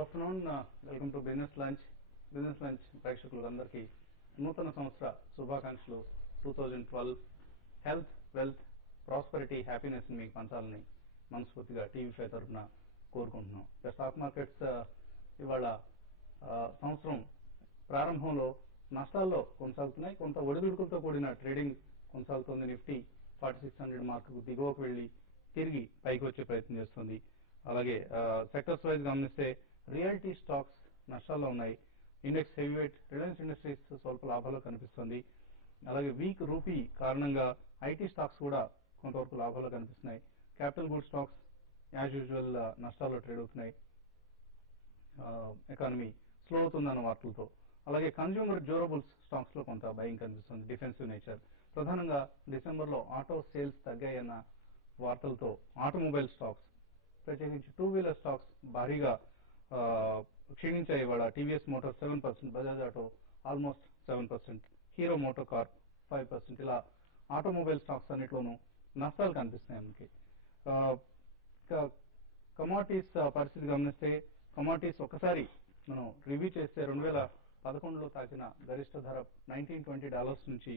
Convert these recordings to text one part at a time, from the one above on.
Good afternoon. Welcome to business lunch. Business lunch ప్రేక్షకులందరికీ నూతన సంవత్సర శుభాకాంక్షలు. 2012 హెల్త్, వెల్త్, ప్రాస్పరిటీ, హ్యాపీనెస్ మీకు పంచాలని మనస్ఫూర్తిగా టీవీ5 తరఫున కోరుకుంటున్నాం. స్టాక్ మార్కెట్స్ ఇవాళ సంవత్సరం ప్రారంభంలో నష్టాల్లో కొనసాగుతున్నాయి. కొంత ఒడిదుడుకులతో కూడిన ట్రేడింగ్ కొనసాగుతుంది. నిఫ్టీ 4600 మార్కుకు దిగువకు వెళ్లి తిరిగి పైకి వచ్చే ప్రయత్నం చేస్తుంది. అలాగే సెక్టర్స్ వైజ్ గమనిస్తే రియాలిటీ స్టాక్స్ నష్టాల్లో ఉన్నాయి. ఇండెక్స్ హెవీవెయిట్ రిలయన్స్ ఇండస్ట్రీస్ స్వల్ప లాభాల్లో కనిపిస్తుంది. అలాగే వీక్ రూపీ కారణంగా ఐటీ స్టాక్స్ కూడా కొంతవరకు లాభాల్లో కనిపిస్తున్నాయి. Capital good stocks as usual నష్టాల్లో ట్రేడ్ అవుతున్నాయి. ఎకానమీ స్లో అవుతుందన్న వార్తలతో. అలాగే కన్జ్యూమర్ డ్యూరబుల్స్ స్టాక్స్ లో కొంత బయింగ్ కనిపిస్తుంది, డిఫెన్సివ్ నేచర్. ప్రధానంగా డిసెంబర్ లో ఆటో సేల్స్ తగ్గాయన్న వార్తలతో ఆటోమొబైల్ స్టాక్స్, ప్రత్యేకించి టూ వీలర్ స్టాక్స్ భారీగా క్షీణించాయి. ఇవాళ TVS motor 7%, Bajaj auto almost 7%, Hero MotoCorp 5%. ఇలా ఆటోమొబైల్ స్టాక్స్ అన్నిట్లోనూ నష్టాలు కనిపిస్తున్నాయి మనకి. కమోడిటీస్ పరిస్థితి గమనిస్తే కమోడిటీస్ ఒకసారి మనం రివ్యూ చేస్తే 2011లో తాకిన గరిష్ట ధర $1920 నుంచి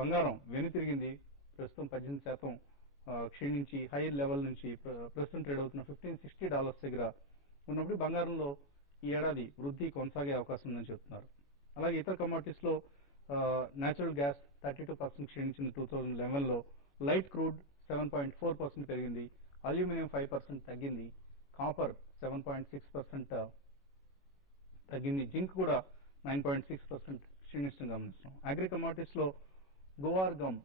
బంగారం వెనుతిరిగింది. ప్రస్తుతం 18% క్షీణించి హై లెవెల్ నుంచి ప్రస్తుతం ట్రేడ్ అవుతున్న $1560 దగ్గర ఉన్నప్పుడు బంగారంలో ఈ ఏడాది వృద్ధి కొనసాగే అవకాశం ఉందని చెప్తున్నారు. అలాగే ఇతర కమోడిటీస్ లో నేచురల్ గ్యాస్ 32% క్షీణించింది 2011లో. లైట్ క్రూడ్ 7.4% పెరిగింది. అల్యూమినియం 5% తగ్గింది. కాపర్ 7.6% తగ్గింది. జింక్ కూడా 9.6% క్షీణించడం గమనిస్తాం. అగ్రి కమోడిటీస్ లో గువార్ గమ్,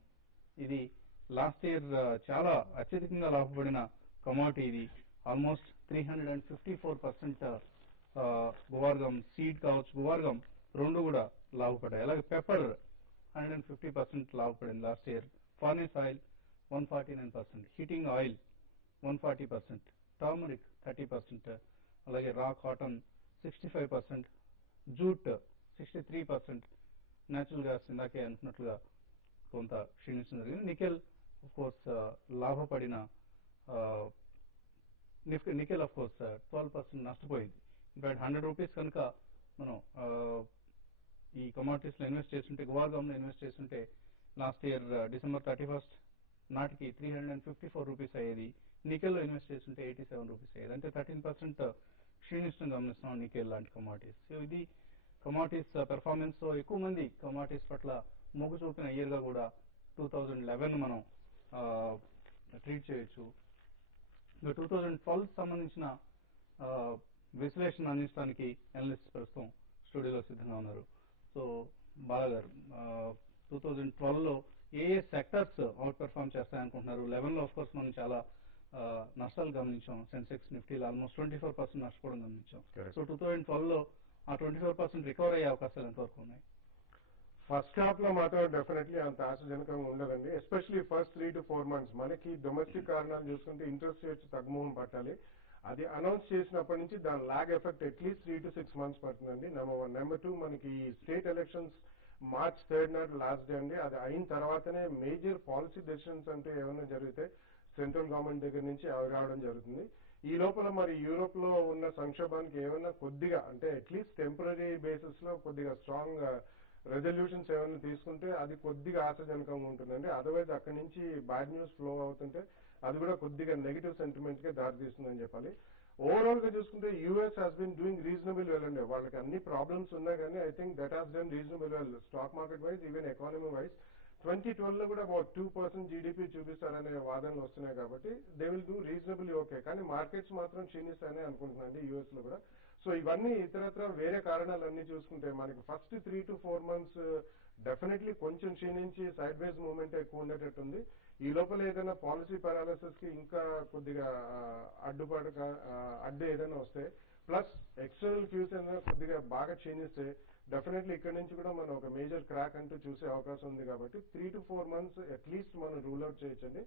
ఇది లాస్ట్ ఇయర్ చాలా అత్యధికంగా లాభపడిన కమోడిటీ. ఇది ఆల్మోస్ట్ 354% గువార్ గమ్, సీడ్ కావచ్చు, గువార్ గమ్ రెండు కూడా లాభపడ్డాయి. అలాగే పెప్పర్ 150% లాభపడింది last year. Furnace oil 149%, heating oil 140%, turmeric 30%, అలాగే రా కాటన్ 65%, జూట్ 63%, నేచురల్ గ్యాస్ ఇందాకే అనుకున్నట్లుగా కొంత క్షీణించడం జరిగింది. నికెల్ ఆఫ్ కోర్స్ లాభపడిన నికెల్ ఆఫ్ కోర్స్ 12% నష్టపోయింది. ఇన్ఫాక్ట్ 100 రూపీస్ కనుక మనం ఈ కమోడిటీస్ లో ఇన్వెస్ట్ చేస్తుంటే, గువార్గమ్ లో ఇన్వెస్ట్ చేస్తుంటే లాస్ట్ ఇయర్ December 31 నాటికి 354 రూపీస్ అయ్యేది. నికెల్ లో ఇన్వెస్ట్ చేస్తుంటే 87 రూపీస్ అయ్యేది. అంటే 13% క్షీణించడం గమనిస్తున్నాం నికెల్ లాంటి కమోడిటీస్. సో ఇది కమోడిటీస్ పెర్ఫార్మెన్స్. సో ఎక్కువ మంది కమోడిటీస్ పట్ల మొగ్గు చూపిన ఇయర్ గా కూడా 2011 మనం ట్రీట్ చేయొచ్చు. 2012 సంబంధించిన విశ్లేషణ అందించడానికి అనలిస్ట్ ప్రస్తుతం స్టూడియోలో సిద్ధంగా ఉన్నారు. సో బాలా గారు, 2012లో ఏ సెక్టర్స్ అవుట్ పెర్ఫార్మ్ చేస్తాయనుకుంటున్నారు? 11లో ఆఫ్ కోర్స్ మనం చాలా నష్టాలు గమనించాం. సెన్సెక్స్, నిఫ్టీలో ఆల్మోస్ట్ 24% నష్టపోవడం గమనించాం. సో 2012లో ఆ 24% రికవర్ అయ్యే అవకాశాలు ఎంతవరకు ఉన్నాయి? ఫస్ట్ హాఫ్ లో మాత్రం డెఫినెట్లీ అంత ఆశాజనకంగా ఉండదండి. ఎస్పెషలీ ఫస్ట్ 3 to 4 months మనకి డొమెస్టిక్ కారణాలు చూసుకుంటే ఇంట్రెస్ట్ రేట్స్ తగ్గుముఖం పట్టాలి. అది అనౌన్స్ చేసినప్పటి నుంచి దాని lag effect at least 3 to 6 months పడుతుందండి. నెంబర్ 1. నెంబర్ 2, మనకి స్టేట్ ఎలక్షన్స్ March 3 నాడు లాస్ట్ డే అండి. అది అయిన తర్వాతనే మేజర్ పాలసీ డెసిషన్స్ అంటే ఏమైనా జరిగితే సెంట్రల్ గవర్నమెంట్ దగ్గర నుంచి అవి రావడం జరుగుతుంది. ఈ లోపల మరి యూరోప్ లో ఉన్న సంక్షోభానికి ఏమైనా కొద్దిగా అంటే అట్లీస్ట్ టెంపరీ బేసిస్ లో కొద్దిగా స్ట్రాంగ్ రెజల్యూషన్స్ ఏమైనా తీసుకుంటే అది కొద్దిగా ఆశాజనకంగా ఉంటుందండి. అదర్వైజ్ అక్కడి నుంచి బ్యాడ్ న్యూస్ ఫ్లో అవుతుంటే అది కూడా కొద్దిగా నెగిటివ్ సెంటిమెంట్ గా దారితీస్తుందని చెప్పాలి. ఓవరాల్ గా చూసుకుంటే US has been doing reasonable well అండి. వాళ్ళకి అన్ని ప్రాబ్లమ్స్ ఉన్నా కానీ I think that has done reasonable well stock market wise, even economy wise. 2012లో కూడా అబౌట్ 2% జీడీపీ చూపిస్తారనే వాదనలు వస్తున్నాయి కాబట్టి they will do reasonably okay. కానీ మార్కెట్స్ మాత్రం క్షీణిస్తాయని అనుకుంటున్నాండి యూఎస్ లో కూడా. సో ఇవన్నీ ఇతరత్ర వేరే కారణాలన్నీ చూసుకుంటే మనకి ఫస్ట్ 3 to 4 months డెఫినెట్లీ కొంచెం క్షీణించి సైడ్ వేస్ మూవ్మెంట్ ఎక్కువ ఉండేటట్టుంది. ఈ లోపల ఏదైనా పాలసీ పారాలిసిస్ కి ఇంకా కొద్దిగా అడ్డు ఏదైనా వస్తే, ప్లస్ ఎక్స్టర్నల్ ఫ్యూస్ ఏదైనా కొద్దిగా బాగా క్షీణిస్తే డెఫినెట్లీ ఇక్కడ నుంచి కూడా మనం ఒక మేజర్ క్రాక్ అంటూ చూసే అవకాశం ఉంది. కాబట్టి 3 to 4 months అట్లీస్ట్ మనం రూల్ అవుట్ చేయొచ్చండి.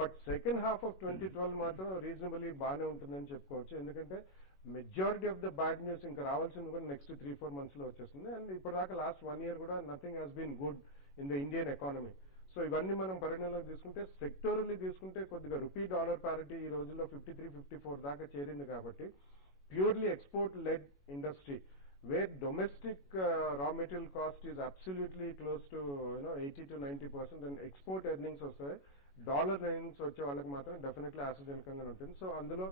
బట్ సెకండ్ హాఫ్ ఆఫ్ 2012 మాత్రం రీజనబుల్లీ బాగానే ఉంటుందని చెప్పుకోవచ్చు. ఎందుకంటే majority of the bad news ఇంకా రావాల్సింది కూడా నెక్స్ట్ 3-4 months లో వచ్చేస్తుంది. అండ్ ఇప్పటిదాకా లాస్ట్ 1 year కూడా nothing has been good in the Indian economy. So ఇవన్నీ మనం పరిగణలోకి తీసుకుంటే సెక్టోరల్లీ తీసుకుంటే కొద్దిగా రూపీ డాలర్ పారిటీ ఈ రోజుల్లో 53-54 దాకా చేరింది. కాబట్టి purely export-led industry, where domestic raw material cost is absolutely close to 80 to 90%, and export earnings వస్తాయి, డాలర్ ఎర్నింగ్స్ వచ్చే వాళ్ళకి మాత్రం డెఫినెట్లీ ఆశాజనకంగా ఉంటుంది. సో అందులో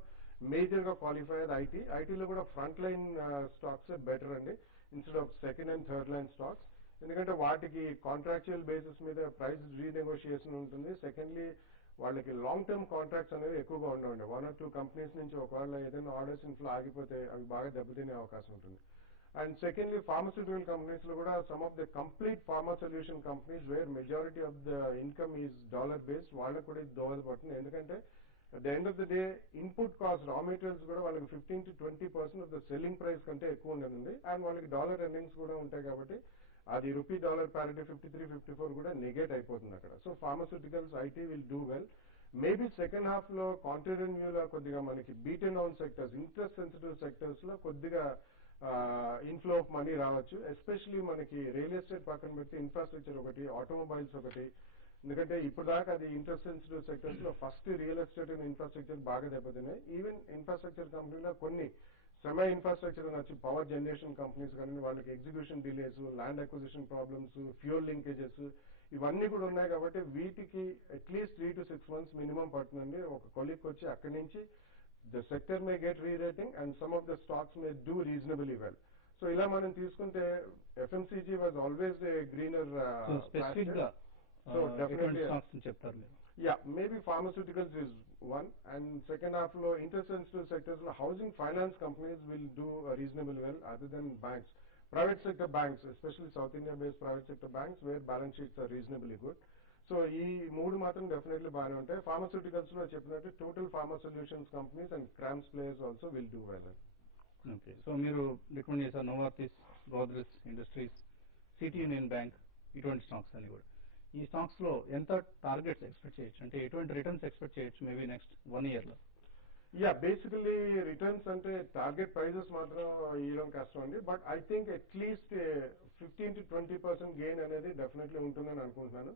మేజర్ గా క్వాలిఫై అయ్యేది ఐటీలో కూడా ఫ్రంట్ లైన్ స్టాక్స్ బెటర్ అండి, instead of second and third line stocks. ఎందుకంటే వాటికి కాంట్రాక్చువల్ బేసిస్ మీద ప్రైస్ రీనెగోషియేషన్ ఉంటుంది. సెకండ్లీ వాళ్ళకి లాంగ్ టర్మ్ కాంట్రాక్ట్స్ అనేవి ఎక్కువగా ఉండవండి. 1 or 2 కంపెనీస్ నుంచి ఒకవేళ ఏదైనా ఆర్డర్స్ ఇన్ఫ్లో ఆగిపోతే అవి బాగా దెబ్బతినే అవకాశం ఉంటుంది. అండ్ సెకండ్లీ ఫార్మస్యూటికల్ కంపెనీస్ లో కూడా some of the complete pharma solution companies wear majority of the income is dollar based, వాళ్ళకు కూడా ఇది దోహదపడుతుంది. ఎందుకంటే at the end of the day input cost రా మెటీరియల్స్ కూడా వాళ్ళకి 15 to 20% of the selling price కంటే ఎక్కువ ఉండనుంది. అండ్ వాళ్ళకి డాలర్ ఎర్నింగ్స్ కూడా ఉంటాయి కాబట్టి అది రూపీ డాలర్ ప్యారిటీ 53, 54 కూడా నెగేట్ అయిపోతుంది అక్కడ. So pharmaceuticals IT will do well. Maybe second half లో కాంట్రారియం వ్యూలో కొద్దిగా మనకి beat and down sectors, interest sensitive sectors లో కొద్దిగా ఇన్ఫ్లో ఆఫ్ మనీ రావచ్చు. ఎస్పెషలీ మనకి రియల్ ఎస్టేట్ పక్కన పెడితే ఇన్ఫ్రాస్ట్రక్చర్ ఒకటి, ఆటోమొబైల్స్ ఒకటి. ఎందుకంటే ఇప్పుడు దాకా అది ఇంట్రెస్ట్ సెన్సిటివ్ సెక్టర్స్ లో first real estate and infrastructure బాగా దెబ్బతిన్నాయి. ఈవెన్ ఇన్ఫ్రాస్ట్రక్చర్ కంపెనీలో కొన్ని సెమీ ఇన్ఫ్రాస్ట్రక్చర్ వచ్చి పవర్ జనరేషన్ కంపెనీస్ కానీ వాళ్ళకి execution delays, land acquisition problems, fuel linkages ఇవన్నీ కూడా ఉన్నాయి. కాబట్టి వీటికి అట్లీస్ట్ 3 to 6 months మినిమం పడుతుందండి. ఒక కొలిక్ వచ్చి అక్కడి నుంచి the sector may get re-rating and some of the stocks may do reasonably well. So ఇలా మనం తీసుకుంటే FMCG was always a greener specific గా So definitely స్టాక్స్ చెప్తారు మీరు. Yeah, maybe pharmaceuticals is one, and second half lo interest sensitive sectors lo housing finance companies will do reasonably well other than banks. Private sector banks, especially South India based private sector banks where balance sheets are reasonably good. So ఈ మూడు మాత్రం definitely బాగానే ఉంటాయి. Pharmaceuticals లో చెప్పినట్టు total pharma solutions companies and cramps players also will do well. Okay, so మీరు recommend చేశారు Novartis, Godrej industries, city union bank, ఇటువంటి స్టాక్స్ అని కూడా. ఈ స్టాక్స్ లో ఎంత టార్గెట్స్ ఎక్స్పెక్ట్ చేయొచ్చు, అంటే ఎటువంటి రిటర్న్స్ ఎక్స్పెక్ట్ చేయొచ్చు మేబీ నెక్స్ట్ 1 year లో? యా, బేసికలీ రిటర్న్స్ అంటే టార్గెట్ ప్రైజెస్ మాత్రం ఇవ్వడం కష్టం అండి. But I think at least 15 to 20% gain అనేది డెఫినెట్లీ ఉంటుందని అనుకుంటున్నాను.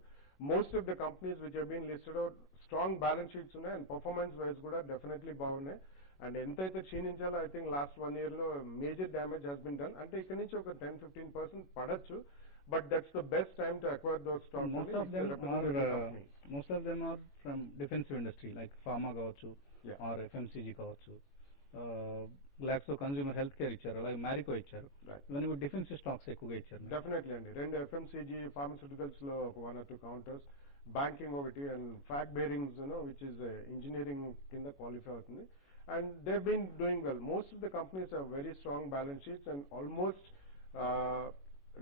Most of the companies which have been listed out strong balance sheets ఉన్నాయి అండ్ పర్ఫార్మెన్స్ వైజ్ కూడా డెఫినెట్లీ బాగున్నాయి. అండ్ ఎంతైతే క్షీణించాలో ఐ థింక్ లాస్ట్ 1 year లో major damage has been done. అంటే ఇక్కడ నుంచి ఒక 10-15% పడచ్చు. But that's the best time to acquire those stocks. Most of them are from defensive industry like pharma కావచ్చు, or FMCG కావచ్చు, గ్లాక్సో కన్స్యూమర్ హెల్త్ కేర్ ఇచ్చారు, అలాగే మ్యారికో ఇచ్చారు. ఇవన్నీ కూడా డిఫెన్సివ్ స్టాక్స్ ఎక్కువగా ఇచ్చారు. డెఫినెట్లీ అండి. 2 FMCG ఫార్మస్యూటికల్స్ లో ఒక 1 or 2 కౌంటర్స్, బ్యాంకింగ్ ఒకటి, and FAG bearings which is engineering కింద క్వాలిఫై అవుతుంది. And they been doing well. Most of the companies have very strong balance sheets and almost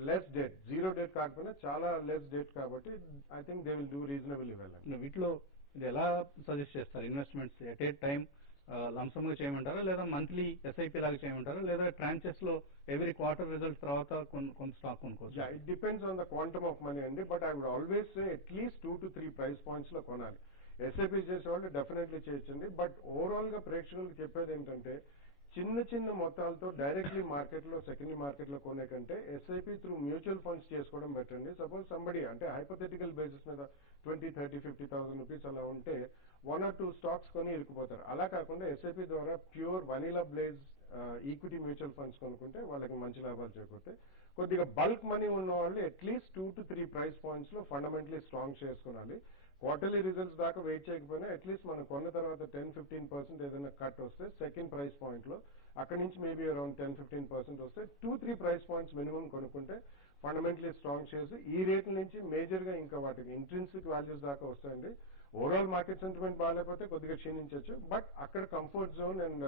less debt, zero debt కాకపోయినా చాలా less debt కాబట్టి I think they will do reasonably well. వీటిలో ఇది ఎలా suggest చేస్తారు? Investments at a time lump sum గా చేయమంటారా, లేదా మంత్లీ ఎస్ఐపి లాగా చేయమంటారా, లేదా ట్రాన్చెస్ లో ఎవ్రీ క్వార్టర్ రిజల్ట్ తర్వాత కొంత స్టాక్ కొనుక్కోవచ్చు? It depends on the quantum of money అండి. But I would always say at least 2 to 3 price points లో కొనాలి. ఎస్ఐపి చేసేవాళ్ళు డెఫినెట్లీ చేయొచ్చండి. బట్ ఓవరాల్ గా ప్రేక్షకులకు చెప్పేది ఏంటంటే చిన్న చిన్న మొత్తాలతో డైరెక్ట్లీ మార్కెట్ లో సెకండరీ మార్కెట్ లో కొనే కంటే ఎస్ఐపి త్రూ మ్యూచువల్ ఫండ్స్ చేసుకోవడం బెటర్ అండి. సపోజ్ సంబడి అంటే హైపోథెటికల్ బేసిస్ మీద 20, 30, 50,000 రూపీస్ అలా ఉంటే 1 or 2 స్టాక్స్ కొని ఇరుకుపోతారు. అలా కాకుండా ఎస్ఐపి ద్వారా pure vanilla blaze equity mutual funds కొనుక్కుంటే వాళ్ళకి మంచి లాభాలు చేకూరుతాయి. కొద్దిగా బల్క్ మనీ ఉన్న వాళ్ళు అట్లీస్ట్ 2 to 3 ప్రైస్ పాయింట్స్ లో ఫండమెంటలీ స్ట్రాంగ్ షేర్స్ కొనాలి. క్వార్టర్లీ రిజల్ట్స్ దాకా వెయిట్ చేయకపోయినా అట్లీస్ట్ మనం కొన్న తర్వాత 10-15% ఏదైనా కట్ వస్తే సెకండ్ ప్రైస్ పాయింట్ లో అక్కడి నుంచి మేబీ అరౌండ్ 10-15% వస్తే 2-3 ప్రైస్ పాయింట్స్ మినిమం కొనుక్కుంటే ఫండమెంటలీ స్ట్రాంగ్ షేర్స్ ఈ రేట్ల నుంచి మేజర్ గా ఇంకా వాటికి ఇంట్రిన్సిక్ వాల్యూస్ దాకా వస్తాయండి. ఓవరాల్ మార్కెట్ సెంటిమెంట్ బాగాలేకపోతే కొద్దిగా క్షీణించవచ్చు. బట్ అక్కడ కంఫర్ట్ జోన్ అండ్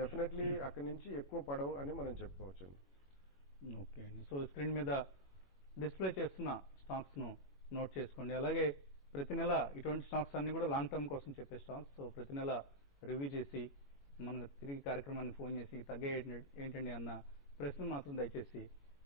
డెఫినెట్లీ అక్కడి నుంచి ఎక్కువ పడవు అని మనం చెప్పుకోవచ్చు. ఓకే అండి, సో స్క్రీన్ మీద డిస్ప్లే చేస్తున్న స్టాక్స్ ను నోట్ చేసుకోండి. అలాగే ప్రతి నెల ఇటువంటి స్టాక్స్ అన్ని కూడా లాంగ్ టర్మ్ కోసం చెప్పే స్టాక్స్. సో ప్రతి నెల రివ్యూ చేసి మన తిరిగి కార్యక్రమాన్ని ఫోన్ చేసి తగ్గే ఏంటండి అన్న ప్రశ్న మాత్రం దయచేసి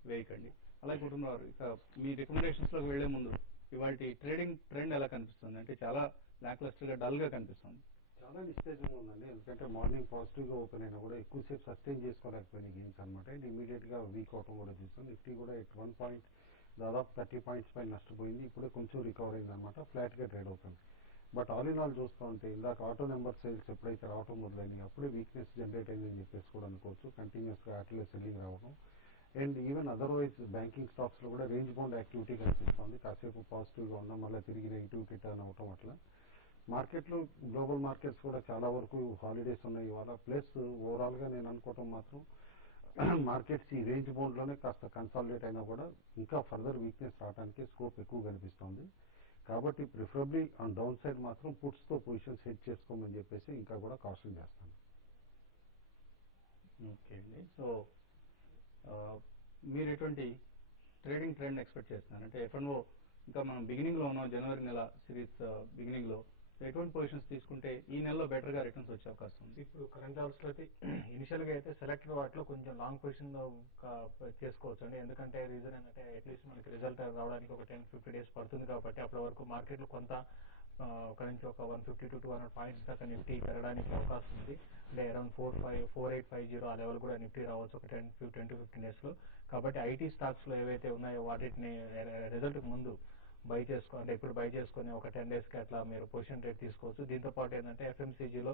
వేయకండి. అలాగే కుటుంబారు, ఇక మీ రికమెండేషన్స్ లోకి వెళ్లే ముందు ఇవాళ ట్రేడింగ్ ట్రెండ్ ఎలా కనిపిస్తుంది? అంటే చాలా లాక్ లస్టర్ గా డల్ గా కనిపిస్తుంది. చాలా నిస్తేజంగా ఉందండి. ఎందుకంటే మార్నింగ్ పాజిటివ్ గా ఓపెన్ అయినా కూడా ఎక్కువసేపు సస్టైన్ చేసుకోలేకపోయినాయి గెయిన్స్ అనమాట. ఇది ఇమీడియట్ గా వీక్ అవటం కూడా చూస్తాం. నిఫ్టీ కూడా ఎట్ 1 పాయింట్ దాదాపు 30 పాయింట్స్ పై నష్టపోయింది. ఇప్పుడే కొంచెం రికవర్ అయింది అనమాట. ఫ్లాట్ గా ట్రేడ్ అవుతుంది. బట్ ఆల్ ఇన్ ఆల్ చూస్తూ ఉంటే ఇందాక ఆటో నెంబర్ సేల్స్ ఎప్పుడైతే రావటం మొదలైనవి అప్పుడే వీక్నెస్ జనరేట్ అయిందని చెప్పేసి కూడా అనుకోవచ్చు. కంటిన్యూస్గా వాటిలో సెల్లింగ్ రావడం అండ్ ఈవెన్ అదర్వైజ్ బ్యాంకింగ్ స్టాక్స్లో కూడా రేంజ్ బౌండ్ యాక్టివిటీ కనిపిస్తుంది. కాసేపు పాజిటివ్గా ఉన్నాం, మళ్ళీ తిరిగి నెగిటివ్కి టర్న్ అవటం అట్లా. మార్కెట్లో గ్లోబల్ మార్కెట్స్ కూడా చాలా వరకు హాలిడేస్ ఉన్నాయి ఇవాళ. ప్లస్ ఓవరాల్గా నేను అనుకోవటం మాత్రం మార్కెట్స్ ఈ రేంజ్ బౌండ్లోనే కాస్త కన్సాలిడేట్ అయినా కూడా ఇంకా ఫర్దర్ వీక్నెస్ రావడానికి స్కోప్ ఎక్కువ కనిపిస్తుంది. కాబట్టి ప్రిఫరబ్లీ ఆన్ డౌన్ సైడ్ మాత్రం పుట్స్తో పొజిషన్స్ హెడ్ చేసుకోమని చెప్పేసి ఇంకా కూడా కాషన్ చేస్తాను. ఓకే అండి. సో మీరు ఎటువంటి ట్రేడింగ్ ట్రెండ్ ఎక్స్పెక్ట్ చేస్తున్నారు? అంటే ఎఫ్ఎన్ఓ ఇంకా మనం బిగినింగ్లో ఉన్నాం, జనవరి నెల సిరీస్ బిగినింగ్లో. ఎటువంటి పొజిషన్స్ తీసుకుంటే ఈ నెలలో బెటర్గా రిటర్న్స్ వచ్చే అవకాశం ఉంది? ఇప్పుడు కరెంట్ లెవెల్స్లో అయితే ఇనిషియల్గా అయితే సెలెక్టెడ్ వాటిలో కొంచెం లాంగ్ పొజిషన్ చేసుకోవచ్చు అండి. ఎందుకంటే రీజన్ ఏంటంటే అట్లీస్ట్ మనకి రిజల్ట్ రావడానికి ఒక 10-15 డేస్ పడుతుంది కాబట్టి అప్పటి వరకు మార్కెట్లో కొంత ఒక నుంచి ఒక 150 to 200 పాయింట్స్ దాకా నిఫ్టీ పెరగడానికి అవకాశం ఉంది. అంటే అరౌండ్ 4850 ఆ లెవెల్ కూడా నిఫ్టీ రావచ్చు ఒక 10 to 15 డేస్లో. కాబట్టి ఐటీ స్టాక్స్లో ఏవైతే ఉన్నాయో వాటిని రిజల్ట్కి ముందు బై చేసుకో, అంటే ఇప్పుడు బై చేసుకుని ఒక 10 డేస్కి అట్లా మీరు పొజిషన్ రేట్ తీసుకోవచ్చు. దీంతో పాటు ఏంటంటే ఎఫ్ఎంసీజీలో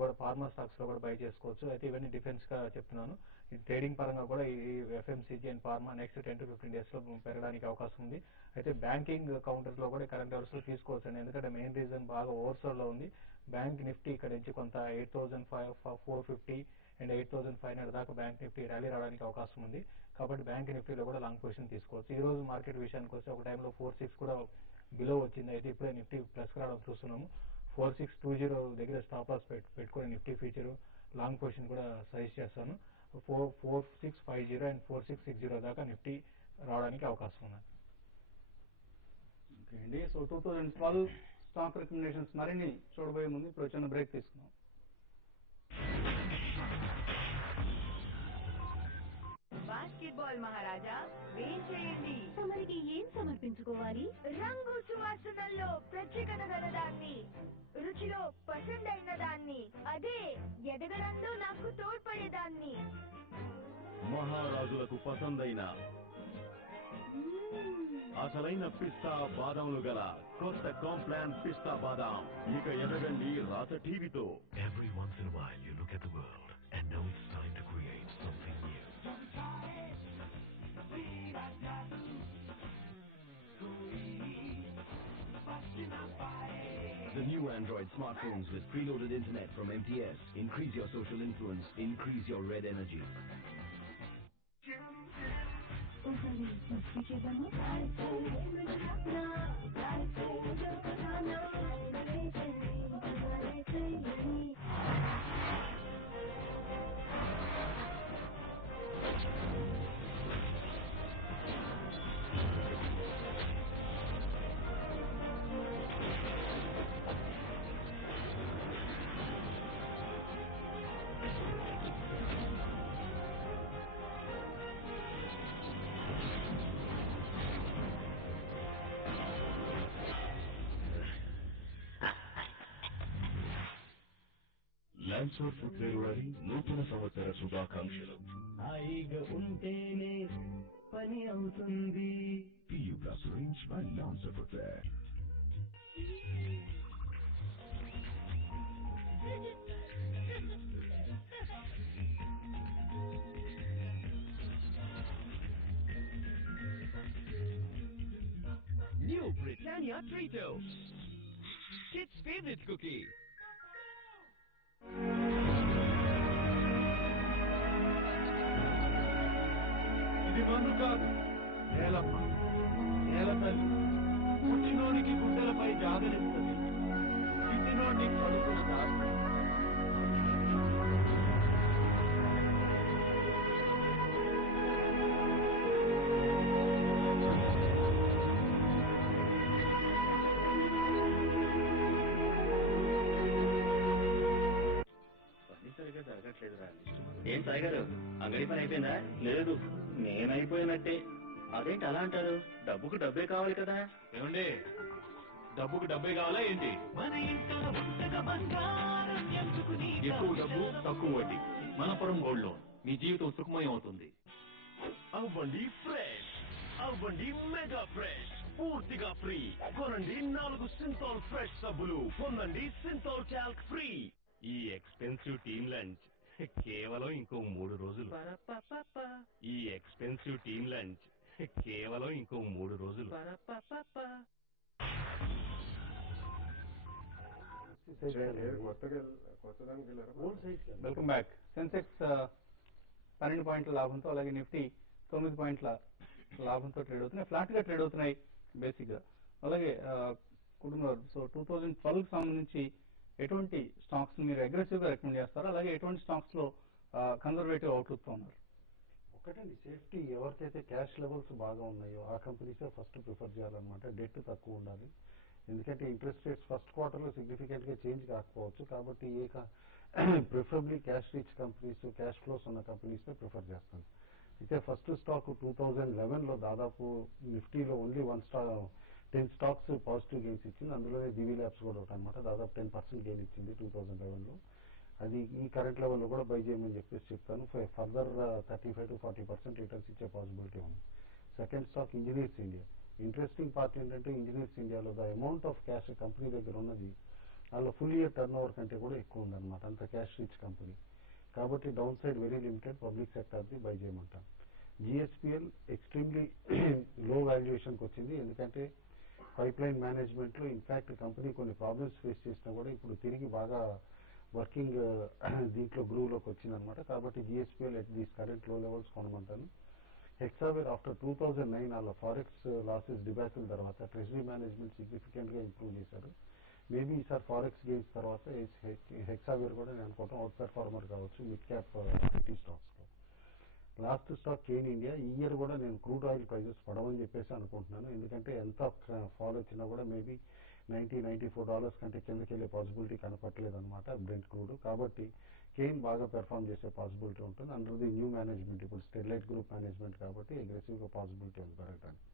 కూడా ఫార్మా స్టాక్స్లో కూడా బై చేసుకోవచ్చు. అయితే ఇవన్నీ డిఫెన్స్గా చెప్తున్నాను. ఈ ట్రేడింగ్ పరంగా కూడా ఈ FMCG and pharma next 10 to 15 డేస్లో పెరగడానికి అవకాశం ఉంది. అయితే బ్యాంకింగ్ కౌంటర్స్లో కూడా కరెంట్ లెవెల్స్లో తీసుకోవచ్చు అండి. ఎందుకంటే మెయిన్ రీజన్ బాగా ఓవర్సోల్లో ఉంది. బ్యాంక్ నిఫ్టీ ఇక్కడ నుంచి కొంత 8450 అండ్ 8500 దాకా బ్యాంక్ నిఫ్టీ ర్యాలీ రావడానికి అవకాశం ఉంది. కాబట్టి బ్యాంక్ నిఫ్టీలో కూడా లాంగ్ పొజిషన్ తీసుకోవచ్చు. ఈ రోజు మార్కెట్ విషయానికి వస్తే ఒక టైంలో 46 కూడా బిలో వచ్చింది. అయితే ఇప్పుడే నిఫ్టీ ప్లస్ రావడం చూస్తున్నాము. 4620 దగ్గర స్టాప్ లాస్ పెట్టుకుని నిఫ్టీ ఫ్యూచర్ లాంగ్ పొజిషన్ కూడా సజెస్ట్ చేస్తాను. 4650 అండ్ 4660 దాకా నిఫ్టీ రావడానికి అవకాశం ఉంది. ఓకే అండి. సో 2012 స్టాక్ రికమెండేషన్స్ మరిన్ని చూడబోయే ముందు ఇప్పుడు చిన్న బ్రేక్ తీసుకున్నాం. బాస్కెట్బాల్ మహారాజా వేం చేయండి. తమరికి ఏం సమర్పించుకోవాలి? రంగు సువాసనల్లో ప్రత్యేకత గలదాన్ని, రుచిలో పసందైన దాన్ని, అదే ఎదగడంలో నాకు తోడ్పడేదాన్ని. మహారాజులకు పసందైన అసలైన పిస్తా బాదంలు గల కొత్త కాంప్లాన్ పిస్తా బాదాం. ఇక ఎదగండి రాత టీవీతో. Every once in a while you look at the world and know it's time to create something new. The new Android smartphones with preloaded internet from MTS. Increase your social influence. Increase your red energy. Lancer Footwear వారి నూతన సంవత్సర శుభాకాంక్షలు. హాయిగా ఉంటేనే పని అవుతుంది. PU Plus range by Lancer Footwear. New Britannia Trito. Kids' favorite cookie. ఇది మందు కాదు, నేలమ్మ. నేల తల్లి పుట్టినోడికి గుడ్డలపై జాగరిస్తుంది, పుట్టినోడిని కడుపున దాస్తుంది. సరిగ్గా జరగట్లేదురా. ఏం సాయిగారు, అంగడి పని అయిపోయిందా? లేదు, నేనైపోయినట్టే. అదేంటి అలా అంటారు? డబ్బుకు డబ్బే కావాలి కదా. ఏమండి, డబ్బుకు డబ్బే కావాలా ఏంటి? ఎక్కువ డబ్బు తక్కువ వడ్డీ. మనపురం గోల్డ్ లోన్, మీ జీవితం సుఖమయం అవుతుంది. అవ్వండి ఫ్రెష్, అవ్వండి మెగా ఫ్రెష్. పూర్తిగా ఫ్రీ. కొనండి 4 సింథాల్ ఫ్రెష్ సబ్బులు, పొందండి సింథాల్ టాల్క్ ఫ్రీ. ఈ ఎక్స్పెన్సివ్ టీమ్ లంచ్ కేవలం ఇంకో 3 రోజులు. ఈ ఎక్స్పెన్సివ్ టీమ్ లంచ్ కేవలం ఇంకో 3 రోజులు. Welcome back. సెన్సెక్స్ 12 పాయింట్ల లాభంతో, అలాగే నిఫ్టీ 9 పాయింట్ల లాభంతో ట్రేడ్ అవుతున్నాయి. ఫ్లాట్ గా ట్రేడ్ అవుతున్నాయి బేసిక్ గా. అలాగే కుటుంబారు, సో 2012 కి సంబంధించి ఎటువంటి స్టాక్స్ మీరు అగ్రెసివ్ గా రికమెండ్ చేస్తారో, అలాగే ఎటువంటి స్టాక్స్ లో కన్జర్వేటివ్ అవుట్లుక్ తో ఉన్నారు? ఒకటండి, సేఫ్టీ. ఎవరికైతే క్యాష్ లెవెల్స్ బాగా ఉన్నాయో ఆ కంపెనీసే ఫస్ట్ ప్రిఫర్ చేయాలన్నమాట. డెట్ తక్కువ ఉండాలి. ఎందుకంటే ఇంట్రెస్ట్ రేట్స్ ఫస్ట్ క్వార్టర్లో సిగ్నిఫికెంట్ గా చేంజ్ కాకపోవచ్చు. కాబట్టి preferably cash rich companies, cash flows ఉన్న కంపెనీస్ ప్రిఫర్ చేస్తాను. అయితే ఫస్ట్ స్టాక్ 2011లో దాదాపు నిఫ్టీలో ఓన్లీ 10 స్టాక్స్ పాజిటివ్ గెయిన్స్ ఇచ్చింది. అందులోనే దివి ల్యాబ్స్ కూడా ఒకటి అనమాట. దాదాపు 10% గెయిన్ ఇచ్చింది 2011లో. అది ఈ కరెంట్ లెవెల్లో కూడా బై చేయమని చెప్పేసి చెప్తాను. ఫర్దర్ 35 to 40% రిటర్న్స్ ఇచ్చే పాసిబిలిటీ ఉంది. Second stock engineers India. Interesting part ఏంటంటే ఇంజనీర్స్ ఇండియాలో the amount of cash company దగ్గర ఉన్నది వాళ్ళ ఫుల్ ఇయర్ టర్న్ ఓవర్ కంటే కూడా ఎక్కువ ఉందన్నమాట. అంత క్యాష్ రిచ్ కంపెనీ కాబట్టి down side very limited. Public సెక్టార్ది బై చేయమంటాను. జిఎస్పిఎల్ ఎక్స్ట్రీమ్లీ లో వాల్యుయేషన్కి వచ్చింది. ఎందుకంటే పైప్ లైన్ మేనేజ్మెంట్లో ఇన్ఫ్యాక్ట్ కంపెనీ కొన్ని ప్రాబ్లమ్స్ ఫేస్ చేసినా కూడా ఇప్పుడు తిరిగి బాగా వర్కింగ్ దీంట్లో గ్రూవ్లోకి వచ్చిందనమాట. కాబట్టి జిఎస్పిఎల్ ఎట్ దీస్ కరెంట్ లో లెవెల్స్ కొనమంటాను. హెక్సావేర్ ఆఫ్టర్ 2009 వాళ్ళ ఫారెక్స్ లాసెస్ డిబాకిల్ తర్వాత ట్రెజరీ మేనేజ్మెంట్ సిగ్నిఫికెంట్ గా ఇంప్రూవ్ చేశారు. మేబీ ఈసారి ఫారెక్స్ గెయిన్స్ తర్వాత హెక్సావేర్ కూడా నేను అనుకుంటాం అవుట్ పెర్ఫార్మర్ కావచ్చు మిడ్ క్యాప్ ఐటీ స్టాక్స్ లో. Last stock Kane India. ఈ ఇయర్ కూడా నేను క్రూడ్ ఆయిల్ ప్రైజెస్ పడవని చెప్పేసి అనుకుంటున్నాను. ఎందుకంటే ఎంత ఫాల్ వచ్చినా కూడా మేబీ $90-94 కంటే కిందకి వెళ్ళే పాసిబిలిటీ కనపట్లేదు అనమాట బ్రెంట్ క్రూడ్. కాబట్టి కేన్ బాగా పెర్ఫామ్ చేసే పాసిబిలిటీ ఉంటుంది. అండర్ ది న్యూ మేనేజ్మెంట్, ఇప్పుడు స్టెర్లైట్ గ్రూప్ మేనేజ్మెంట్ కాబట్టి అగ్రెసివ్ గా పాసిబిలిటీ ఉంది పెరగడానికి.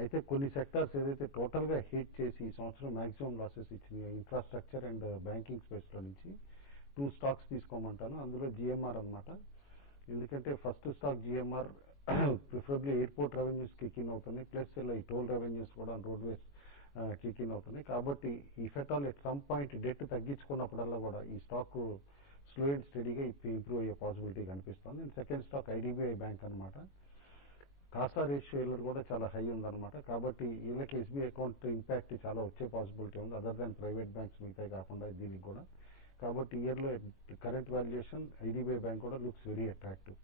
అయితే కొన్ని సెక్టార్స్ ఏదైతే టోటల్ గా హీట్ చేసి ఈ సంవత్సరం మాక్సిమం లాసెస్ ఇచ్చినాయి ఇన్ఫ్రాస్ట్రక్చర్ అండ్ బ్యాంకింగ్ స్పేస్ లో నుంచి 2 స్టాక్స్ తీసుకోమంటాను. అందులో జిఎంఆర్ అనమాట. ఎందుకంటే first stock GMR preferably airport revenues kick in అవుతుంది. ప్లస్ ఇలా ఈ టోల్ రెవెన్యూస్ కూడా రోడ్వేస్ కిక్ ఇన్ అవుతుంది. కాబట్టి if at all at some point debt తగ్గించుకున్నప్పుడల్లా కూడా ఈ స్టాక్ స్లో అండ్ స్టడీగా ఇంప్రూవ్ అయ్యే పాసిబిలిటీ కనిపిస్తుంది. సెకండ్ స్టాక్ ఐడిబిఐ బ్యాంక్ అనమాట. కాసా రేషియో కూడా చాలా హై ఉందన్నమాట. కాబట్టి వీళ్ళకి ఎస్బీఐ అకౌంట్ ఇంపాక్ట్ చాలా వచ్చే పాసిబిలిటీ ఉంది అదర్ దాన్ ప్రైవేట్ బ్యాంక్స్ మిగతాయి కాకుండా దీనికి కూడా. కాబట్టి ఇయర్లో కరెంట్ వాల్యుయేషన్ ఐడిబిఐ బ్యాంక్ కూడా లుక్స్ వెరీ అట్రాక్టివ్.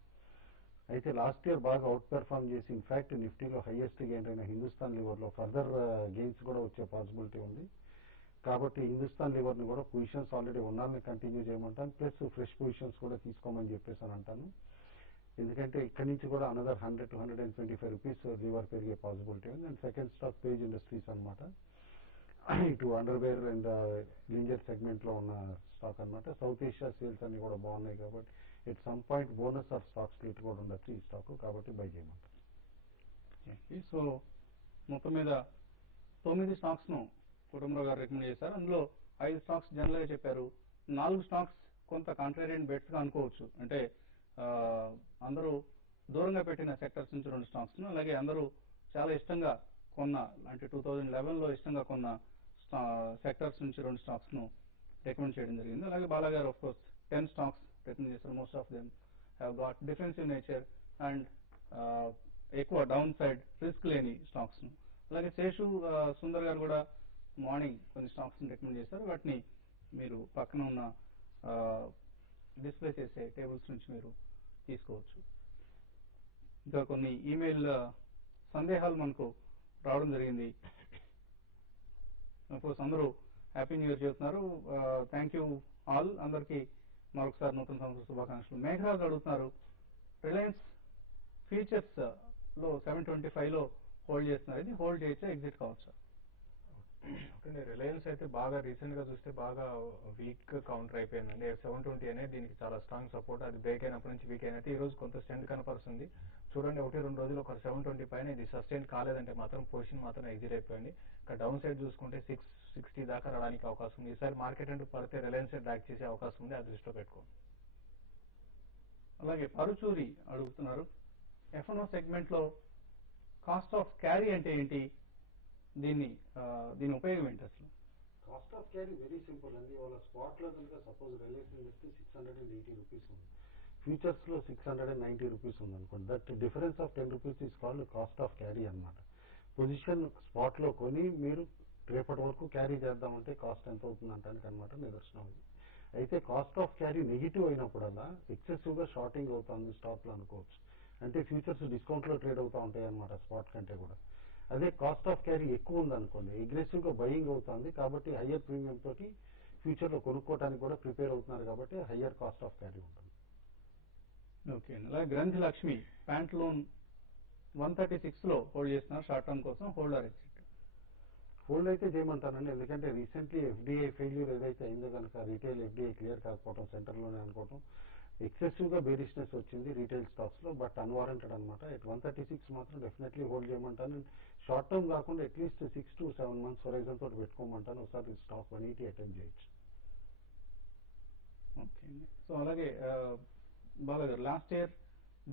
అయితే లాస్ట్ ఇయర్ బాగా అవుట్ పెర్ఫార్మ్ చేసి ఇన్ఫాక్ట్ నిఫ్టీలో హైయెస్ట్ గెయిన్ అయిన హిందుస్థాన్ లివర్లో ఫర్దర్ గెయిన్స్ కూడా వచ్చే పాసిబిలిటీ ఉంది. కాబట్టి హిందుస్థాన్ లివర్ని కూడా పొజిషన్స్ ఆల్రెడీ ఉన్నారని కంటిన్యూ చేయమంటాను. ప్లస్ ఫ్రెష్ పొజిషన్స్ కూడా తీసుకోమని చెప్పేసి అని అంటాను. ఎందుకంటే ఇక్కడి నుంచి కూడా అనదర్ 100 to 125 రూపీస్ లివర్ పెరిగే పాసిబిలిటీ ఉంది. And second stock page industries అనమాట. ఇటు అండర్వేర్ అండ్ లింజర్ సెగ్మెంట్ లో ఉన్న స్టాక్ అనమాట. సౌత్ ఏషియా సేల్స్ అన్ని కూడా బాగున్నాయి కాబట్టి at some point bonus or stock split కూడా ఉండొచ్చు ఈ స్టాక్. కాబట్టి బై చేయమంటారు. సో మొత్తం మీద 9 స్టాక్స్ ను కుటుంబరావు గారు రికమెండ్ చేశారు. అందులో 5 స్టాక్స్ జనరల్ గా చెప్పారు. 4 స్టాక్స్ కొంత కాంట్రేరియన్ బెట్స్ గా అనుకోవచ్చు. అంటే అందరూ దూరంగా పెట్టిన సెక్టర్స్ నుంచి 2 స్టాక్స్ ను, అలాగే అందరూ చాలా ఇష్టంగా కొన్న అంటే 2011లో ఇష్టంగా కొన్న సెక్టర్స్ నుంచి 2 స్టాక్స్ ను రికమెండ్ చేయడం జరిగింది. అలాగే బాలా గారు ఆఫ్ కోర్స్ 10 స్టాక్స్ రికమెండ్ చేశారు. Most of them have got defensive nature and ఎక్కువ డౌన్ సైడ్ రిస్క్ లేని స్టాక్స్ ను. అలాగే శేషు సుందర్ గారు కూడా మార్నింగ్ కొన్ని స్టాక్స్ ని రికమెండ్ చేశారు. వాటిని మీరు పక్కన ఉన్న డిస్ప్లే చేసే టేబుల్స్ నుంచి మీరు తీసుకోవచ్చు. ఇంకా కొన్ని ఈమెయిల్ సందేహాలు మనకు రావడం జరిగింది. కోర్స్ అందరూ హ్యాపీ న్యూ ఇయర్ చెబుతున్నారు. Thank you all. అందరికీ మరొకసారి నూతన సంవత్సర శుభాకాంక్షలు. మేఘరాజ్ అడుగుతున్నారు, రిలయన్స్ ఫ్యూచర్స్ లో 725 లో హోల్డ్ చేస్తున్నారు. ఇది హోల్డ్ చేయొచ్చా, ఎగ్జిట్ కావచ్చా? ఓకే, రిలయన్స్ అయితే బాగా రీసెంట్ గా చూస్తే బాగా వీక్ కౌంటర్ అయిపోయిందండి. 720 అనేది దీనికి చాలా స్ట్రాంగ్ సపోర్ట్. అది బ్రేక్ అయినప్పటి నుంచి వీక్ అయినట్టు ఈ రోజు కొంత స్ట్రెంత్ కనపరుస్తుంది. చూడండి 1-2 రోజులు ఒక 720 పైన ఇది సస్టైన్ కాలేదంటే మాత్రం పొజిషన్ మాత్రం ఎగ్జిట్ అయిపోయింది. ఇక డౌన్ సైడ్ చూసుకుంటే 660 దాకా రావడానికి అవకాశం ఉంది. ఈసారి మార్కెట్ అంటూ పడితే రిలయన్స్ బ్యాక్ చేసే అవకాశం ఉంది. అది దృష్టిలో పెట్టుకోండి. అలాగే పరుచూరి అడుగుతున్నారు, F&O సెగ్మెంట్ లో కాస్ట్ ఆఫ్ క్యారీ అంటే ఏంటి, దీని ఉపయోగం ఏంటి అసలు? Cost of carry very simple అండి. వాళ్ళ స్పాట్లో కనుక సపోజ్ రిలేషన్ చెప్తే 680 రూపీస్ ఉంది, ఫ్యూచర్స్లో 690 రూపీస్ ఉంది అనుకోండి, that difference of 10 rupees is called cost of carry అనమాట. పొజిషన్ స్పాట్లో కొని మీరు రేపటి వరకు క్యారీ చేద్దామంటే కాస్ట్ ఎంత అవుతుంది అంటానికి అనమాట నిదర్శనం ఇది. అయితే కాస్ట్ ఆఫ్ క్యారీ నెగిటివ్ అయినప్పుడల్లా ఎక్సెసివ్గా షార్టింగ్ అవుతుంది స్టాక్లో అనుకోవచ్చు. అంటే ఫ్యూచర్స్ డిస్కౌంట్లో ట్రేడ్ అవుతూ ఉంటాయి అనమాట స్పాట్ కంటే కూడా. అదే కాస్ట్ ఆఫ్ క్యారీ ఎక్కువ ఉందనుకోండి, అగ్రెసివ్గా బయింగ్ అవుతుంది కాబట్టి హయ్యర్ ప్రీమియం తోటి ఫ్యూచర్లో కొనుక్కోవడానికి కూడా ప్రిపేర్ అవుతున్నారు కాబట్టి హయ్యర్ కాస్ట్ ఆఫ్ క్యారీ ఉంటుంది. ఓకే అండి. అలాగే గ్రంథి లక్ష్మి ప్యాంట్ లోన్ 136 లో హోల్డ్ చేస్తున్నారు షార్ట్ టర్మ్ కోసం, హోల్డ్ ఆర్ ఎగ్జిట్? హోల్డ్ అయితే చేయమంటానండి, ఎందుకంటే రీసెంట్లీ ఎఫ్డీఐ ఫెయిల్యూర్ ఏదైతే అయిందో కనుక రీటైల్ ఎఫ్డీఐ క్లియర్ కాకపోవడం, సెంటర్లోనే అనుకోవడం, ఎక్సెసివ్గా బేరిష్నెస్ వచ్చింది రీటైల్ స్టాక్స్లో, బట్ అన్వారంటెడ్ అనమాట. 136 మాత్రం డెఫినెట్లీ హోల్డ్ చేయమంటాను. షార్ట్ టర్మ్ కాకుండా అట్లీస్ట్ 6 to 7 months హొరైజన్ తోటి పెట్టుకోమంటాను. ఒకసారి స్టాక్ 180 అటెంప్ట్ చేయొచ్చు. ఓకే అండి. సో అలాగే బాలాగారు, లాస్ట్ ఇయర్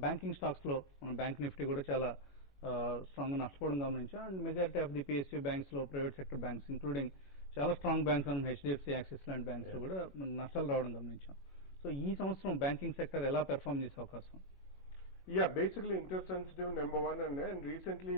బ్యాంకింగ్ స్టాక్స్ లో మన బ్యాంక్ నిఫ్టీ కూడా చాలా స్ట్రాంగ్ నష్టపోవడం గమనించాం. And majority of the PSU banks లో, ప్రైవేట్ సెక్టర్ బ్యాంక్స్ ఇంక్లూడింగ్ చాలా strong banks and HDFC, axis లాంటి బ్యాంక్స్ లో కూడా నష్టాలు రావడం గమనించాం. సో ఈ సంవత్సరం బ్యాంకింగ్ సెక్టర్ ఎలా పెర్ఫార్మ్ చేసే అవకాశం? Basically interest sensitive number 1 and recently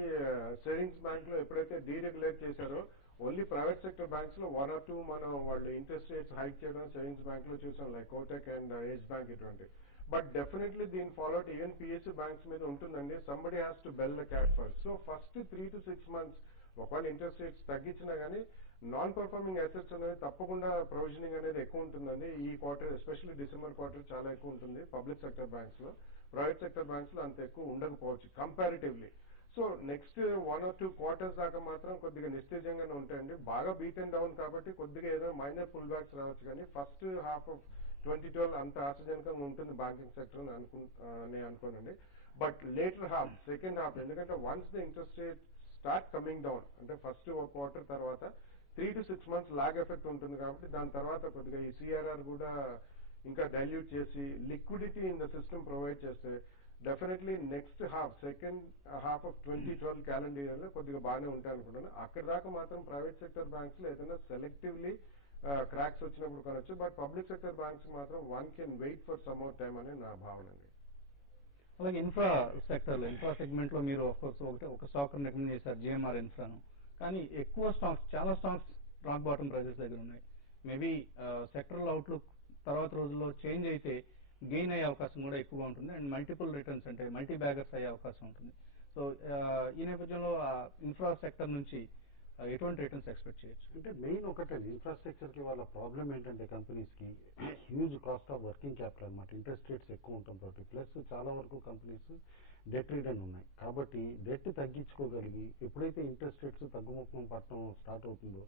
savings bank లో ఎప్పుడైతే డీరెగ్యులేట్ చేశారో ఓన్లీ ప్రైవేట్ సెక్టర్ బ్యాంక్స్ లో 1 or 2 మనం వాళ్ళు ఇంట్రెస్ట్ రేట్స్ హైక్ చేయడం సేవింగ్స్ బ్యాంక్ లో చూసాం, like Kotak and age bank ఇటువంటి. బట్ డెఫినెట్లీ దీని ఫాలోఅవుట్ ఈవెన్ పిఎస్యూ బ్యాంక్స్ మీద ఉంటుందండి. Somebody has to bell the cat first. So first 3 to 6 months ఒకవేళ ఇంట్రెస్ట్ రేట్స్ తగ్గించినా కానీ నాన్ పర్ఫార్మింగ్ అసెట్స్ అనేది తప్పకుండా ప్రొవిజనింగ్ అనేది ఎక్కువ ఉంటుందండి. ఈ క్వార్టర్ ఎస్పెషల్లీ డిసెంబర్ క్వార్టర్ చాలా ఎక్కువ ఉంటుంది పబ్లిక్ సెక్టర్ బ్యాంక్స్ లో. ప్రైవేట్ సెక్టర్ బ్యాంక్స్ లో అంత ఎక్కువ ఉండకపోవచ్చు comparatively. So next 1 or 2 quarters దాకా మాత్రం కొద్దిగా నిస్తేజంగానే ఉంటాయండి. బాగా బీట్ అండ్ డౌన్ కాబట్టి కొద్దిగా ఏదో మైనర్ పుల్ బ్యాక్స్ రావచ్చు, కానీ ఫస్ట్ హాఫ్ ఆఫ్ 2012 అంత ఆశాజనకంగా ఉంటుంది బ్యాంకింగ్ సెక్టర్ అని అనుకోనండి. But later half, second half, ఎందుకంటే once the interest rate start coming down అంటే ఫస్ట్ ఒక క్వార్టర్ తర్వాత 3 to 6 months లాగ్ ఎఫెక్ట్ ఉంటుంది కాబట్టి దాని తర్వాత కొద్దిగా ఈ సిఆర్ఆర్ కూడా ఇంకా డైల్యూట్ చేసి liquidity in the system provide చేస్తే definitely next half, second half of 2012 calendar year లో కొద్దిగా బాగానే ఉంటాయి అనుకుంటున్నాను. అక్కడ దాకా మాత్రం ప్రైవేట్ సెక్టర్ బ్యాంక్స్ లో ఏదైనా సెలెక్టివ్లీ క్రాక్స్ వచ్చినప్పుడు కొనొచ్చు. బట్ పబ్లిక్ సెక్టర్ బ్యాంక్స్ మాత్రం one can wait for some more time అని నా భావన అండి. అలాగే ఇన్ఫ్రా సెక్టర్ లో, ఇన్ఫ్రా సెగ్మెంట్ లో మీరు ఒక స్టాక్ రికమెండ్ చేశారు, జిఎంఆర్ ఇన్ఫ్రాను. కానీ ఎక్కువ స్టాక్స్, చాలా స్టాక్స్ రాక్ బాటమ్ ప్రైజెస్ దగ్గర ఉన్నాయి. మేబీ సెక్టరల్ అవుట్లుక్ తర్వాత రోజుల్లో చేంజ్ అయితే గెయిన్ అయ్యే అవకాశం కూడా ఎక్కువగా ఉంటుంది. అండ్ మల్టిపుల్ రిటర్న్స్ అంటే మల్టీ బ్యాగర్స్ అయ్యే అవకాశం ఉంటుంది. సో ఈ నేపథ్యంలో ఇన్ఫ్రా సెక్టర్ నుంచి ఎటువంటి రిటర్న్స్ ఎక్స్పెక్ట్ చేయొచ్చు? అంటే మెయిన్ ఒకటండి, ఇన్ఫ్రాస్ట్రక్చర్కి వాళ్ళ ప్రాబ్లం ఏంటంటే కంపెనీస్కి huge cost of working capital అనమాట. ఇంట్రెస్ట్ రేట్స్ ఎక్కువ ఉండటంతో ప్లస్ చాలా వరకు కంపెనీస్ డెట్ రిటర్న్ ఉన్నాయి. కాబట్టి డెట్ తగ్గించుకోగలిగి ఎప్పుడైతే ఇంట్రెస్ట్ రేట్స్ తగ్గుముఖం పట్టడం స్టార్ట్ అవుతుందో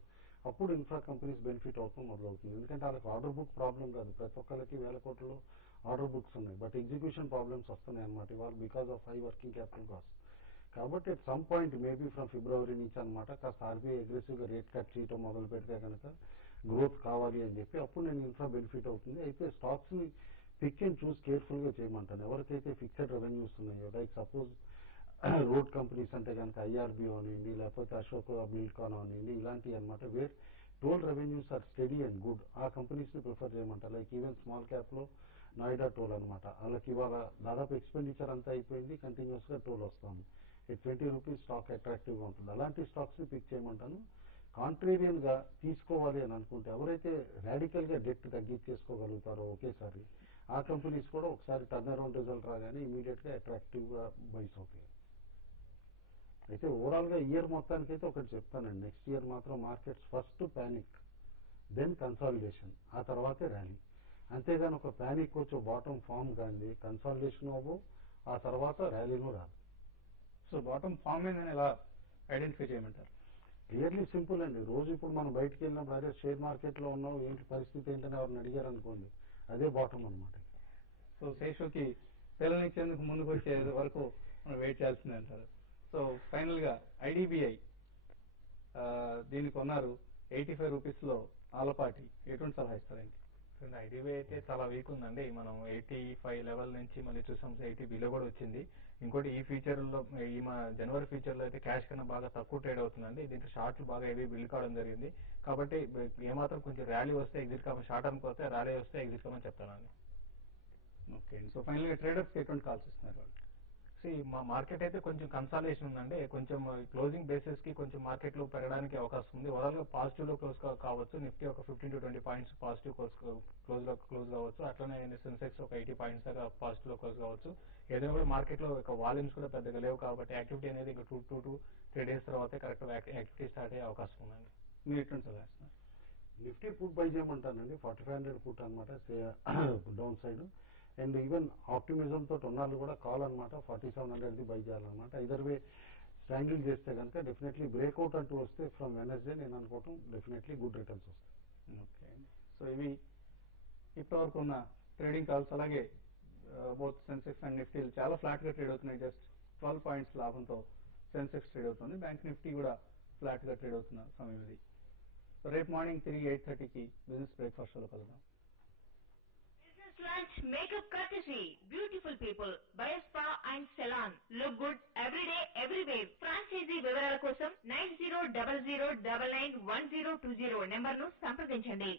అప్పుడు ఇన్ఫ్రా కంపెనీస్ బెనిఫిట్ అవుతాం మొదలవుతుంది. ఎందుకంటే వాళ్ళకి ఆర్డర్ బుక్ ప్రాబ్లం కాదు, ప్రతి ఒక్కరికి వేల కోట్లలో ఆర్డర్ బుక్స్ ఉన్నాయి, బట్ ఎగ్జిక్యూషన్ ప్రాబ్లమ్స్ వస్తున్నాయి అనమాట ఇవాళ because of high working capital cost. కాబట్టి at some point maybe from February నుంచి అనమాట కాస్త ఆర్బీఐ అగ్రెసివ్గా రేట్ కట్ చేయడం మొదలు పెడితే కనుక గ్రోత్ కావాలి అని చెప్పి అప్పుడు నేను ఇన్ఫ్రా బెనిఫిట్ అవుతుంది. అయితే స్టాక్స్ని పిక్ అండ్ చూస్ కేర్ఫుల్గా చేయమంటాను. ఎవరికైతే ఫిక్స్డ్ రెవెన్యూస్ ఉన్నాయో, లైక్ సపోజ్ రోడ్ కంపెనీస్ అంటే కనుక ఐఆర్బీ అవనివ్వండి, లేకపోతే అశోక్ బిల్డ్కాన్ అవనివ్వండి, ఇలాంటివి అనమాట where toll revenues are steady and good, ఆ కంపెనీస్ని ప్రిఫర్ చేయమంటారు. లైక్ ఈవెన్ స్మాల్ క్యాప్లో నోయిడా టోల్ అనమాట, వాళ్ళకి ఇవాళ దాదాపు ఎక్స్పెండిచర్ అంతా అయిపోయింది, కంటిన్యూస్గా టోల్ వస్తుంది. 20 రూపీస్ స్టాక్ అట్రాక్టివ్గా ఉంటుంది. అలాంటి స్టాక్స్ని పిక్ చేయమంటాను. కాంట్రేరియన్గా తీసుకోవాలి అని అనుకుంటే ఎవరైతే రాడికల్గా డెట్ తగ్గించేసుకోగలుగుతారో ఒకేసారి ఆ కంపెనీస్ కూడా ఒకసారి టర్న్ అరౌండ్ రిజల్ట్ రాగానే ఇమీడియట్గా అట్రాక్టివ్గా బైస్ అవుతాయి. అయితే ఓవరాల్గా ఇయర్ మొత్తానికైతే ఒకటి చెప్తానండి, నెక్స్ట్ ఇయర్ మాత్రం markets first panic, then consolidation, ఆ తర్వాతే ర్యాలీ. అంతేగాని ఒక ప్యానిక్ వచ్చి బాటమ్ ఫామ్ కానీ కన్సాలిడేషన్ అవ్వు, ఆ తర్వాత ర్యాలీను రాదు. సో బాటమ్ ఫామ్ ఏందని ఎలా ఐడెంటిఫై చేయమంటారు? క్లియర్లీ సింపుల్ అండి. రోజు ఇప్పుడు మనం బయటకు వెళ్ళినప్పుడు అదే షేర్ మార్కెట్లో ఉన్నావు, ఏంటి పరిస్థితి ఏంటని ఎవరిని అడిగారు అనుకోండి, అదే బాటమ్ అనమాట. సో శేషుకి పిల్లనిచ్చేందుకు ముందుకు వచ్చే వరకు మనం వెయిట్ చేయాల్సిందే అంటారు. సో ఫైనల్గా ఐడిబిఐ దీన్ని కొన్నారు 85 రూపీస్లో ఆలపాటి, ఎటువంటి సలహా ఇస్తారు ఆయనకి? ఐడిబిఐ అయితే చాలా వీక్ ఉందండి. మనం 85 లెవెల్ నుంచి మళ్ళీ చూసాం 80 బిలో కూడా వచ్చింది. ఇంకోటి ఈ ఫీచర్ లో ఈ మా జనవరి ఫీచర్ లో అయితే క్యాష్ కన్నా బాగా తక్కువ ట్రేడ్ అవుతుందండి. దీంట్లో షార్ట్లు బాగా హెవీ బిల్డ్ కావడం జరిగింది. కాబట్టి ఏమాత్రం కొంచెం ర్యాలీ వస్తే ఎగ్జిట్ కామని, షార్ట్ అనుకోతే ర్యాలీ వస్తే ఎగ్జిట్ కామని చెప్తానండి. ఓకే, సో ఫైనల్ గా ట్రేడర్స్ ఎటువంటి కాల్స్ ఇస్తున్నారు వాళ్ళు? మా మార్కెట్ అయితే కొంచెం కన్సాలేషన్ ఉందండి. కొంచెం క్లోజింగ్ బేసిస్ కి కొంచెం మార్కెట్ లో పెరగడానికి అవకాశం ఉంది. ఓవరాల్ గా పాజిటివ్ లో క్లోజ్ కావచ్చు. నిఫ్టీ ఒక 15 to 20 పాయింట్స్ పాజిటివ్ క్లోజ్ కావచ్చు. అట్లనే సెన్సెక్స్ ఒక 80 పాయింట్స్ దాకా పాజిటివ్ లో క్లోజ్ కావచ్చు. ఏదైనా కూడా మార్కెట్ లో వాల్యూమ్స్ కూడా పెద్దగా లేవు కాబట్టి యాక్టివిటీ అనేది ఇంకా 2 to 3 days తర్వాత కరెక్ట్ యాక్టివిటీ స్టార్ట్ అయ్యే అవకాశం ఉందండి. మీరు ఎటువంటి సలహా ఇస్తున్నారు? నిఫ్టీ పుట్ బై చేయమంటానండి. 4500 పుట్ అనమాట down side. And even optimism తోటి ఉన్నారు కూడా కాల్ అనమాట 4700 బై చేయాలన్నమాట. ఇదర్ వే స్ట్రాంగిల్ చేస్తే కనుక డెఫినెట్లీ బ్రేక్అవుట్ అంటూ వస్తే ఫ్రమ్ వెనస్డే నేను అనుకోవటం డెఫినెట్లీ గుడ్ రిటర్న్స్ వస్తాయి. ఓకే, సో ఇవి ఇప్పటివరకు ఉన్న ట్రేడింగ్ కాల్స్. అలాగే బోత్ సెన్సెక్స్ అండ్ నిఫ్టీ చాలా ఫ్లాట్ గా ట్రేడ్ అవుతున్నాయి. జస్ట్ 12 పాయింట్స్ లాభంతో సెన్సెక్స్ ట్రేడ్ అవుతుంది. బ్యాంక్ నిఫ్టీ కూడా ఫ్లాట్ గా ట్రేడ్ అవుతున్న సమయం ఇది. రేపు మార్నింగ్ తిరిగి 8:30కి బిజినెస్ బ్రేక్ఫాస్ట్ లో కలుద్దాం. Lunch makeup courtesy. Beautiful people. Bio Spa and Salon. Look good every day, everywhere. Franchisee వివరాల కోసం 9000991020 నెంబర్ను సంప్రదించండి.